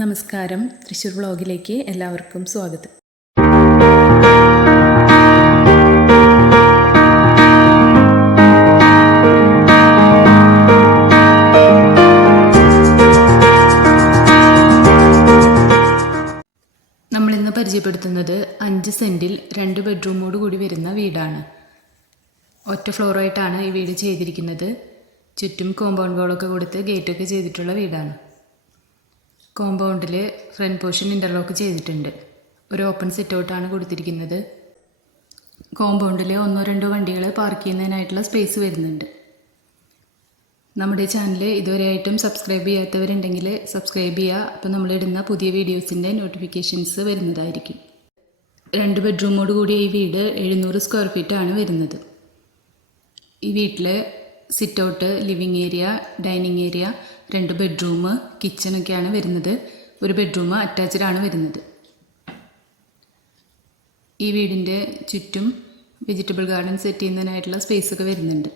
നമസ്കാരം, തൃശ്ശൂർ വ്ളോഗിലേക്ക് എല്ലാവർക്കും സ്വാഗതം. നമ്മളിന്ന് പരിചയപ്പെടുത്തുന്നത് 5 സെൻറ്റിൽ 2 ബെഡ്റൂമോട് കൂടി വരുന്ന വീടാണ്. ഒറ്റ ഫ്ലോറായിട്ടാണ് ഈ വീട് ചെയ്തിരിക്കുന്നത്. ചുറ്റും കോമ്പൗണ്ട് വാളൊക്കെ കൊടുത്ത് ഗേറ്റൊക്കെ ചെയ്തിട്ടുള്ള വീടാണ്. കോമ്പൗണ്ടിൽ ഫ്രണ്ട് പോർഷൻ ഇൻ്റർലോക്ക് ചെയ്തിട്ടുണ്ട്. ഒരു ഓപ്പൺ സിറ്റൗട്ടാണ് കൊടുത്തിരിക്കുന്നത്. കോമ്പൗണ്ടിൽ 1-2 വണ്ടികൾ പാർക്ക് ചെയ്യുന്നതിനായിട്ടുള്ള സ്പേസ് വരുന്നുണ്ട്. നമ്മുടെ ചാനൽ ഇതുവരെയായിട്ടും സബ്സ്ക്രൈബ് ചെയ്യാത്തവരുണ്ടെങ്കിൽ സബ്സ്ക്രൈബ് ചെയ്യുക. അപ്പോൾ നമ്മളിടുന്ന പുതിയ വീഡിയോസിൻ്റെ നോട്ടിഫിക്കേഷൻസ് വരുന്നതായിരിക്കും. 2 ബെഡ്റൂമോട് കൂടിയ ഈ വീട് 700 സ്ക്വയർ ഫീറ്റാണ് വരുന്നത്. ഈ വീട്ടിൽ sitout, living area, dining area, 2 bedroom, കിച്ചണൊക്കെയാണ് വരുന്നത്. ഒരു ബെഡ്റൂം അറ്റാച്ച്ഡാണ് വരുന്നത്. ഈ വീടിൻ്റെ ചുറ്റും വെജിറ്റബിൾ ഗാർഡൻ സെറ്റ് ചെയ്യുന്നതിനായിട്ടുള്ള സ്പേസൊക്കെ വരുന്നുണ്ട്.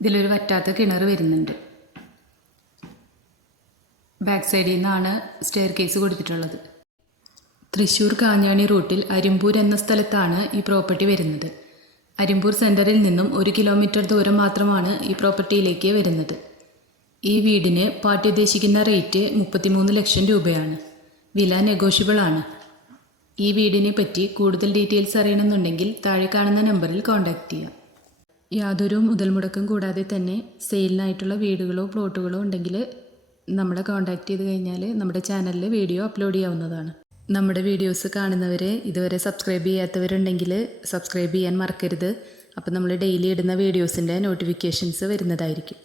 ഇതിലൊരു വറ്റാത്ത കിണർ വരുന്നുണ്ട്. ബാക്ക് സൈഡിൽ നിന്നാണ് സ്റ്റെയർ കേസ് കൊടുത്തിട്ടുള്ളത്. തൃശ്ശൂർ കാഞ്ഞാണി റൂട്ടിൽ അരിമ്പൂർ എന്ന സ്ഥലത്താണ് ഈ പ്രോപ്പർട്ടി വരുന്നത്. അരിമ്പൂർ സെൻറ്ററിൽ നിന്നും 1 കിലോമീറ്റർ ദൂരം മാത്രമാണ് ഈ പ്രോപ്പർട്ടിയിലേക്ക് വരുന്നത്. ഈ വീടിന് പാർട്ടി ഉദ്ദേശിക്കുന്ന റേറ്റ് 33 ലക്ഷം രൂപയാണ്. വില നെഗോഷ്യബിൾ ആണ്. ഈ വീടിനെ പറ്റി കൂടുതൽ ഡീറ്റെയിൽസ് അറിയണമെന്നുണ്ടെങ്കിൽ താഴെ കാണുന്ന നമ്പറിൽ കോൺടാക്റ്റ് ചെയ്യാം. യാതൊരു മുതൽ മുടക്കം കൂടാതെ തന്നെ സെയിലിനായിട്ടുള്ള വീടുകളോ പ്ലോട്ടുകളോ ഉണ്ടെങ്കിൽ നമ്മളെ കോൺടാക്റ്റ് ചെയ്ത് കഴിഞ്ഞാൽ നമ്മുടെ ചാനലിൽ വീഡിയോ അപ്ലോഡ് ചെയ്യാവുന്നതാണ്. നമ്മുടെ വീഡിയോസ് കാണുന്നവരെ ഇതുവരെ സബ്സ്ക്രൈബ് ചെയ്യാത്തവരുണ്ടെങ്കിൽ സബ്സ്ക്രൈബ് ചെയ്യാൻ മറക്കരുത്. അപ്പോൾ നമ്മൾ ഡെയിലി ഇടുന്ന വീഡിയോസിൻ്റെ നോട്ടിഫിക്കേഷൻസ് വരുന്നതായിരിക്കും.